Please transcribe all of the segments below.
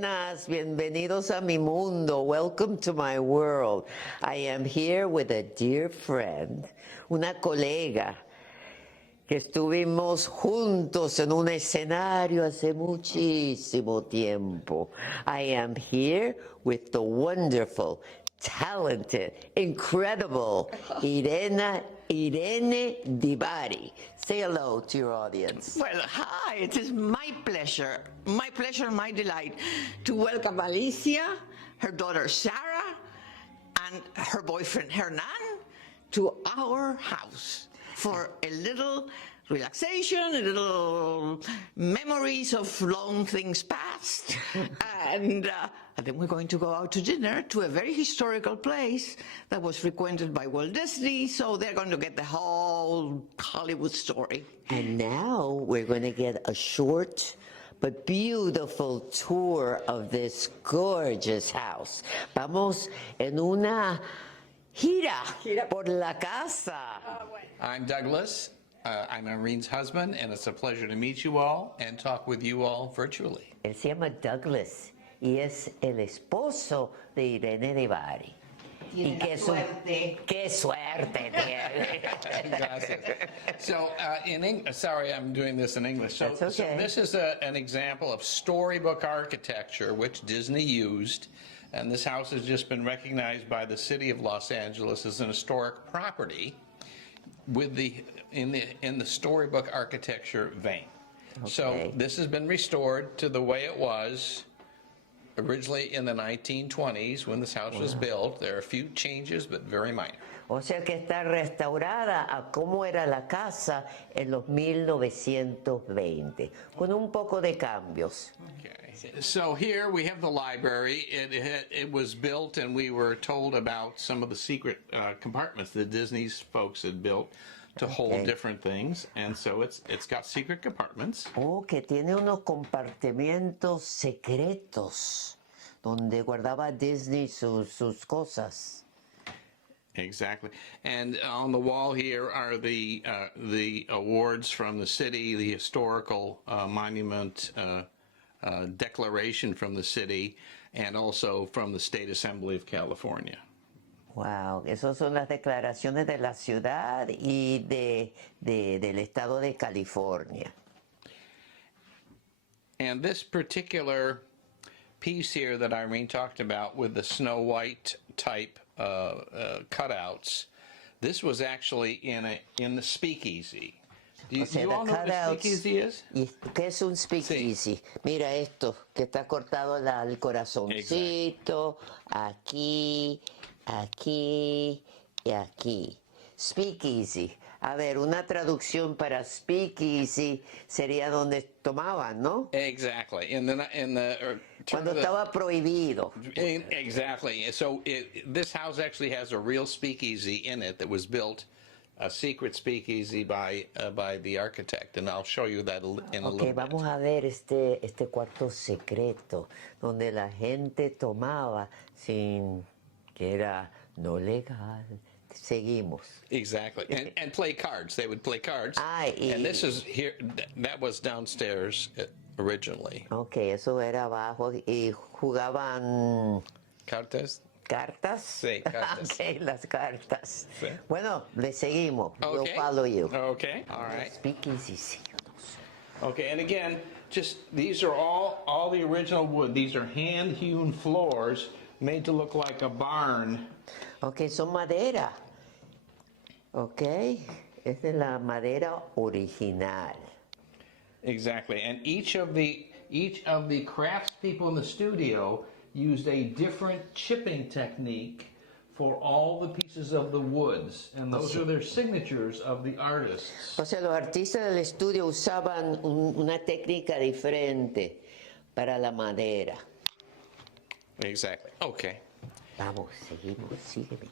buenas, bienvenidos a mi mundo. Welcome to my world. I am here with a dear friend, una colega, que estuvimos juntos en un escenario hace muchísimo tiempo. I am here with the wonderful, talented, incredible Irene DeBari. Say hello to your audience. Well, hi, it is my pleasure, my delight to welcome Alicia, her daughter Sarah, and her boyfriend Hernan to our house for a little relaxation, a little memories of long things past, and then we're going to go out to dinner to a very historical place that was frequented by Walt Disney, so they're going to get the whole Hollywood story. And now we're going to get a short but beautiful tour of this gorgeous house. Vamos en una gira por la casa. I'm Douglas. I'm Irene's husband, and it's a pleasure to meet you all and talk with you all virtually. Él se llama Douglas y es el esposo de Irene DeBari. Y qué suerte tiene. So, sorry, I'm doing this in English. So, That's okay. So this is an example of storybook architecture which Disney used, and this house has just been recognized by the city of Los Angeles as an historic property with in the storybook architecture vein. Okay. So this has been restored to the way it was originally in the 1920s when this house was built. There are a few changes, but very minor. O sea que está restaurada a cómo era la casa en los 1920, con un poco de cambios. Okay. So here we have the library. It was built, and we were told about some of the secret compartments that Disney's folks had built to hold different things, and so it's got secret compartments. Oh, que tiene unos compartimientos secretos donde guardaba Disney sus cosas. Exactly. And on the wall here are the awards from the city, the historical monument declaration from the city, and also from the State Assembly of California. Wow, esas son las declaraciones de la ciudad y del estado de California. And this particular piece here that Irene talked about with the Snow White type cutouts, this was actually in the speakeasy. Do you all know what a speakeasy is? ¿Qué es un speakeasy? Sí. Mira esto, que está cortado el corazoncito, aquí, aquí y aquí. Speakeasy. A ver, una traducción para speakeasy sería donde tomaban, ¿no? Exactly. Cuando estaba prohibido. Exactly. So this house actually has a real speakeasy in it that was built, a secret speakeasy by the architect, and I'll show you that in a little bit. Vamos a ver este cuarto secreto donde la gente tomaba sin que era no legal. Seguimos. Exactly, and play cards. They would play cards. And this is here. That was downstairs originally. Okay, eso era abajo y jugaban. Cartas. ¿Cartas? Sí, cartas. Okay, las cartas. Sí. Bueno, le seguimos. Okay. We'll follow you. Okay, all right. Speakeasy, síganos. Okay, and again, just these are all the original wood. These are hand-hewn floors made to look like a barn. Okay, son madera. Okay, es de la madera original. Exactly, and each of the craftspeople in the studio used a different chipping technique for all the pieces of the woods, and those are their signatures of the artists. O sea, los artistas del estudio usaban una técnica diferente para la madera. Exactly. Okay. Vamos, seguimos, sígueme.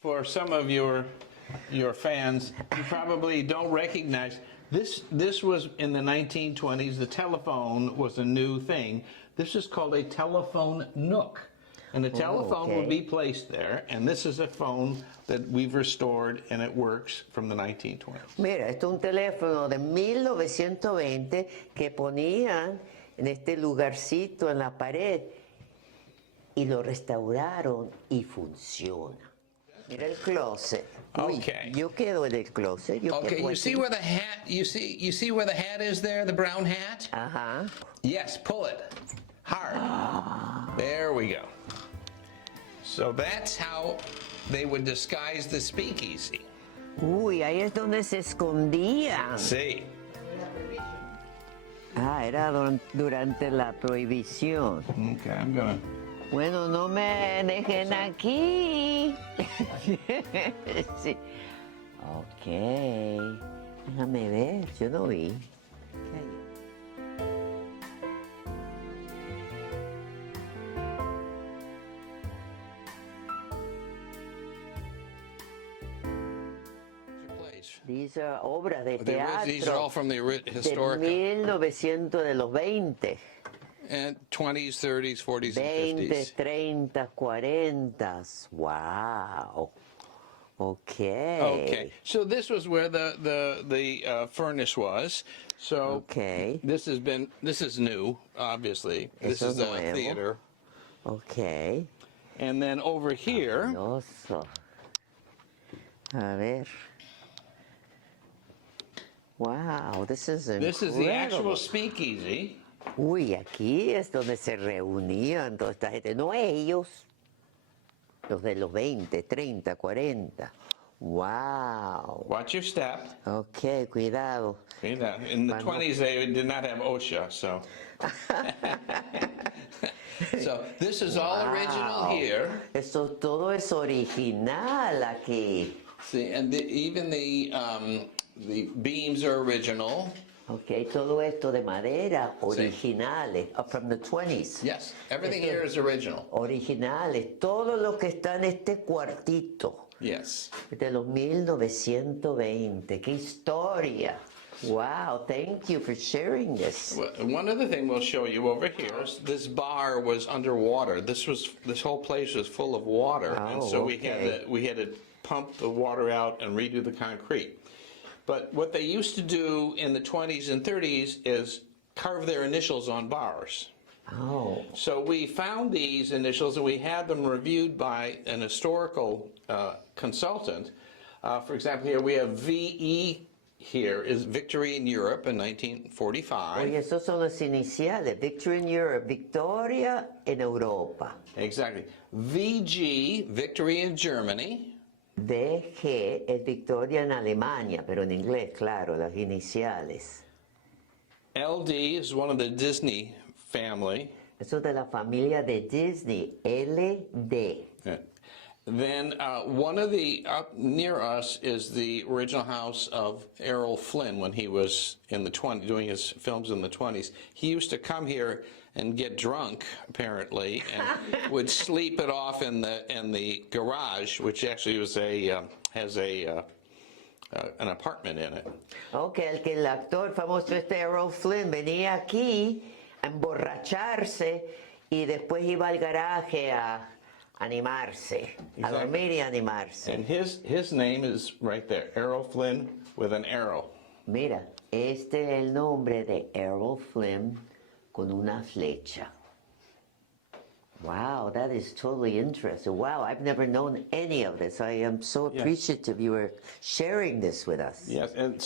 For some of your fans, you probably don't recognize this was in the 1920s. The telephone was a new thing. This is called a telephone nook. And the telephone would be placed there, and this is a phone that we've restored, and it works from the 1920s. Mira, esto es un teléfono de 1920 que ponían en este lugarcito en la pared y lo restauraron y funciona. Mira el closet. Uy, Okay. yo quedo en el closet. Yo Okay, quedo you see aquí. where the hat, you see where the hat is there, the brown hat? Ajá. Yes, pull it hard. There we go. So that's how they would disguise the speakeasy. Uy, ahí es donde se escondían. See? Ah, era durante la prohibición. Okay, I'm gonna. Bueno, no me dejen aquí. Sí. Ok. Déjame ver, yo no vi. ¿Qué hay? Your place. These are obras de These are all teatro from the de historic 1900 de los 20. and 20s, 30s, 40s, and 20, 50s. 30, 40. Wow. Okay. Okay, so this was where the furnace was. So Okay. this is new, obviously. This Eso is the nuevo. theater, Okay. and then over here. Fabuloso. A ver. Wow, this is incredible. This is the actual speakeasy. Uy, aquí es donde se reunían toda esta gente. No ellos, los de los 20, 30, 40. Wow. Watch your step. Ok, cuidado. See that? In the 20s, they did not have OSHA, so. So this is all original Wow. here. Eso todo es original aquí. See, and even the beams are original. Ok, todo esto de madera, originales, from the 20s. Yes, everything Esto- here is original. Originales, todo lo que está en este cuartito. Yes. De los 1920. ¡Qué historia! Wow, thank you for sharing this. Well, one other thing we'll show you over here is this bar was underwater. This whole place was full of water, and Oh, so okay. we had to pump the water out and redo the concrete. But what they used to do in the 20s and 30s is carve their initials on bars. Oh, So we found these initials and we had them reviewed by an historical consultant. For example, here we have VE here is Victory in Europe in 1945. oye, esos son los iniciales. Victory in Europe, Victoria en Europa. Exactly. VG, Victory in Germany. VG es Victoria en Alemania, pero en inglés, claro, las iniciales. LD is one of the Disney family. Eso de la familia de Disney, LD. Then one of the up near us is the original house of Errol Flynn when he was in the doing his films in the 20s. He used to come here and get drunk apparently and would sleep it off in the garage, which actually was has an apartment in it. Ok, el actor famoso este Errol Flynn venía aquí a emborracharse y después iba al garaje a animarse, a Exactly. dormir y animarse. And his name is right there, Errol Flynn with an arrow. Mira, este es el nombre de Errol Flynn con una flecha. Wow, that is totally interesting. Wow, I've never known any of this. I am so Yes. appreciative you were sharing this with us. Yes, and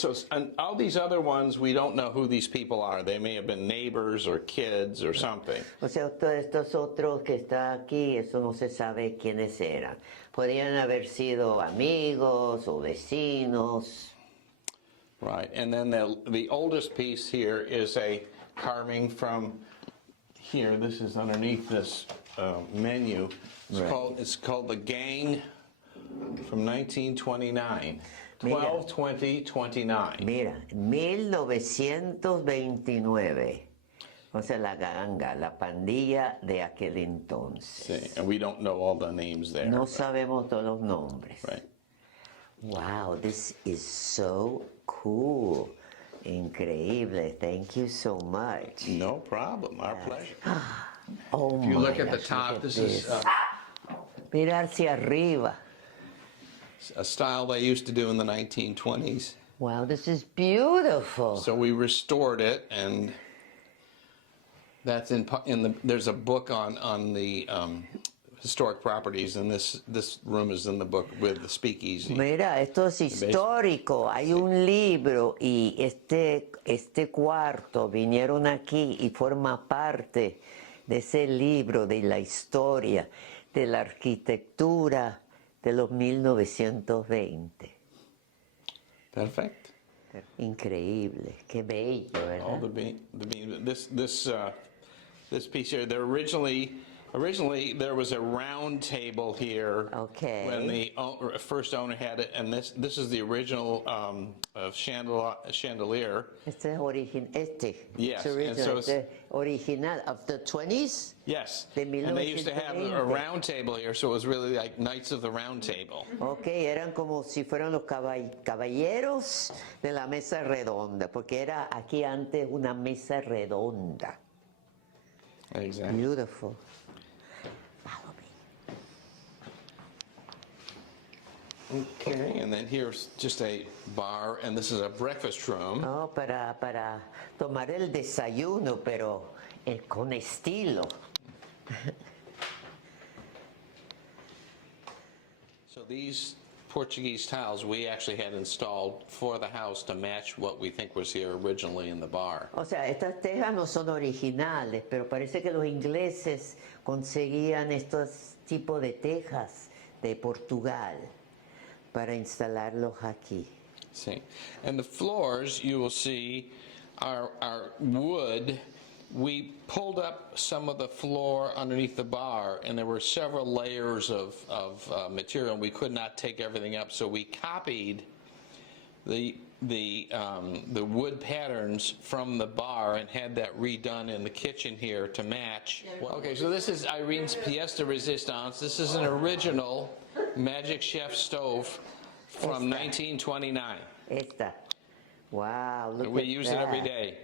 all these other ones, we don't know who these people are. They may have been neighbors or kids or something. O sea, todos estos otros que están aquí, eso no se sabe quiénes eran. Podrían haber sido amigos o vecinos. Right, and then the oldest piece here is a carving from here. This is underneath this menu. Right. It's called the Gang from 1929. Mira. 12/20/29. Mira, 1929. O sea, la ganga, la pandilla de aquel entonces. See, and we don't know all the names there. No sabemos todos los nombres. Right. Wow, this is so cool. Increíble. Thank you so much. No problem. Our pleasure. Oh If you my look at the gosh, top, look at this is Mira hacia arriba. a style they used to do in the 1920s. Wow, this is beautiful. So we restored it, and That's in the. There's a book on the historic properties, and this room is in the book with the speakeasy. Mira, esto es histórico. Hay un libro y este cuarto vinieron aquí y forma parte de ese libro de la historia de la arquitectura de los 1920. Perfect. Increíble, qué bello, ¿verdad? All this piece here. Originally there was a round table here. Okay. When the first owner had it, and this is the original chandelier. Este es Yes, it's and so it's- original of the 20s. Yes. De And they used to have a 1920. round table here, so it was really like Knights of the Round Table. Ok, eran como si fueran los caballeros de la mesa redonda, porque era aquí antes una mesa redonda. Exactly. Beautiful. Follow me. Okay, and then here's just a bar, and this is a breakfast room. No, para tomar el desayuno, pero con estilo. So these Portuguese tiles we actually had installed for the house to match what we think was here originally in the bar. O sea, estas tejas no son originales, pero parece que los ingleses conseguían estos tipos de tejas de Portugal para instalarlos aquí. See, and the floors you will see are wood. We pulled up some of the floor underneath the bar, and there were several layers of material, and we could not take everything up, so we copied the wood patterns from the bar and had that redone in the kitchen here to match. Okay, so this is Irene's pièce de résistance. This is an original Magic Chef stove from 1929. Esta. Wow, look We at use that. it every day.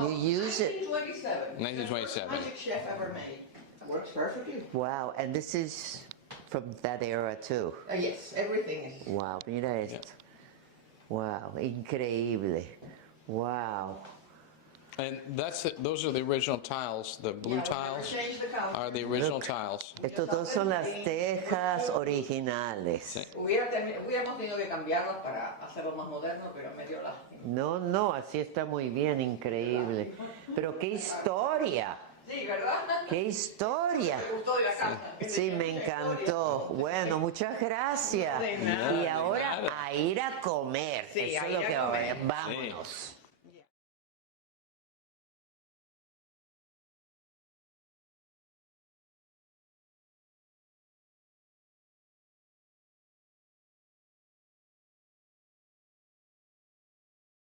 You use it. 1927. 1927. Magic Chef ever made. It works perfectly. Wow, and this is from that era too. Yes, everything is. Wow, mira esto. Wow, increíble. Wow. And those are the original tiles. The blue Yeah, we never tiles changed the color. are the original tiles. Estos dos son las tejas originales. Hubiéramos tenido que cambiarlas para hacerlo más moderno, pero me dio lástima. No, así está muy bien, increíble. Pero qué historia, Sí, ¿verdad? qué historia. Me gustó de la casa. Sí, me encantó. Bueno, muchas gracias. De nada, Y de ahora nada. a ir a comer. Sí, Eso a es ir lo a que comer. vámonos.